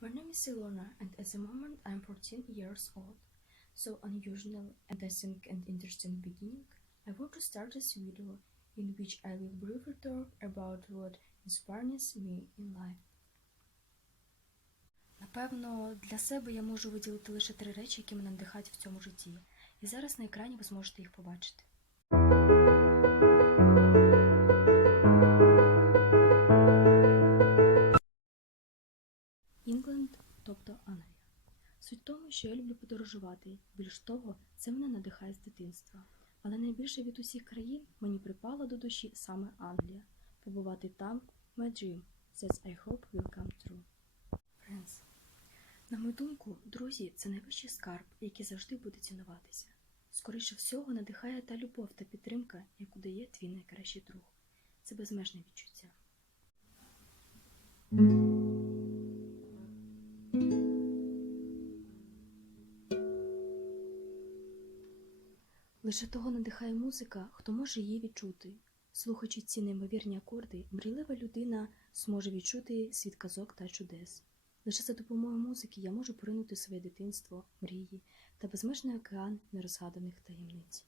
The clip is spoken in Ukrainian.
My name is Ilona, and at the moment I'm 14 years old. So unusual and I think an interesting beginning. I want to start this video in which I will briefly talk about what inspires me in life. Напевно, для себе я можу виділити лише три речі, які мене надихають в цьому житті. І зараз на екрані ви зможете їх побачити. Тобто Англія. Суть в тому, що я люблю подорожувати. Більш того, це мене надихає з дитинства. Але найбільше від усіх країн мені припала до душі саме Англія. Побувати там my dream. That I hope will come true. Friends. На мою думку, друзі це найвищий скарб, який завжди буде цінуватися. Скоріше всього, надихає та любов та підтримка, яку дає твій найкращий друг. Це безмежне відчуття. Лише того надихає музика, хто може її відчути. Слухаючи ці неймовірні акорди, мрійлива людина зможе відчути світ казок та чудес. Лише за допомогою музики я можу поринути своє дитинство, мрії та безмежний океан нерозгаданих таємниць.